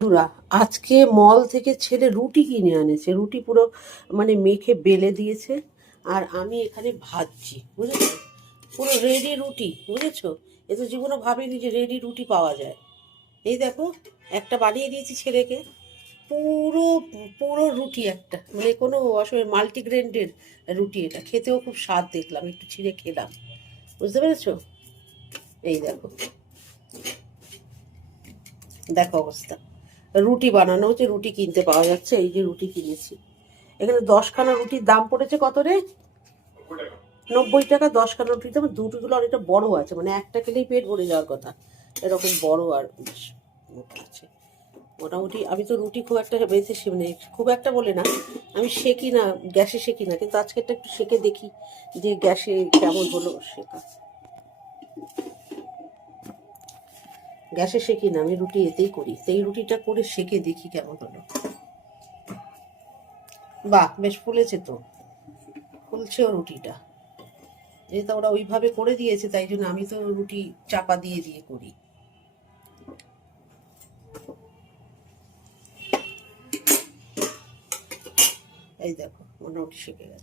বন্ধুরা, আজকে মল থেকে ছেলে রুটি কিনে আনেছে। রুটি পুরো মানে মেখে বেলে দিয়েছে, আর আমি এখানে ভাজছি, বুঝেছো? পুরো রেডি রুটি, বুঝেছো? এ তো জীবনে ভাবিনি যে রেডি রুটি পাওয়া যায়। এই দেখো, একটা বানিয়ে দিয়েছি ছেলেকে। পুরো পুরো রুটি একটা, মানে কোনো অসুবিধা, মাল্টিগ্রেনের রুটি। এটা খেতেও খুব স্বাদ, দেখলাম একটু ছিঁড়ে খেলাম, বুঝতে পেরেছো? এই দেখো, দেখো অবস্থা। রুটি বানানো হচ্ছে, রুটি কিনতে পাওয়া যাচ্ছে। এই যে রুটি কিনেছি, এখানে 10খানা রুটির দাম পড়েছে কত রে? 90 টাকা 10খানা রুটি। তো দুটোগুলো অনেকটা বড় আছে, মানে একটা খেলেই পেট ভরে যাওয়ার কথা, এরকম বড় আর বেশ মোটা আছে। মোটামুটি আমি তো রুটি খুব একটা বেশি মানে খুব একটা বলে না, আমি সেকি না, গ্যাসে সেকি না, কিন্তু আজকেরটা একটু সেকে দেখি যে গ্যাসে কেমন হলো সেকা। গ্যাসে সেকি না, আমি রুটি এতেই করি, তো এই রুটিটা করে সেকে দেখি কেমন হলো। বাহ, বেশ ফুলেছে তো, ফুলছেও রুটিটা। যেহেতু ওরা ওইভাবে করে দিয়েছে, তাই জন্য আমি তো রুটি চাপা দিয়ে দিয়ে করি। এই দেখো, মোটামুটি শিখে গেছে।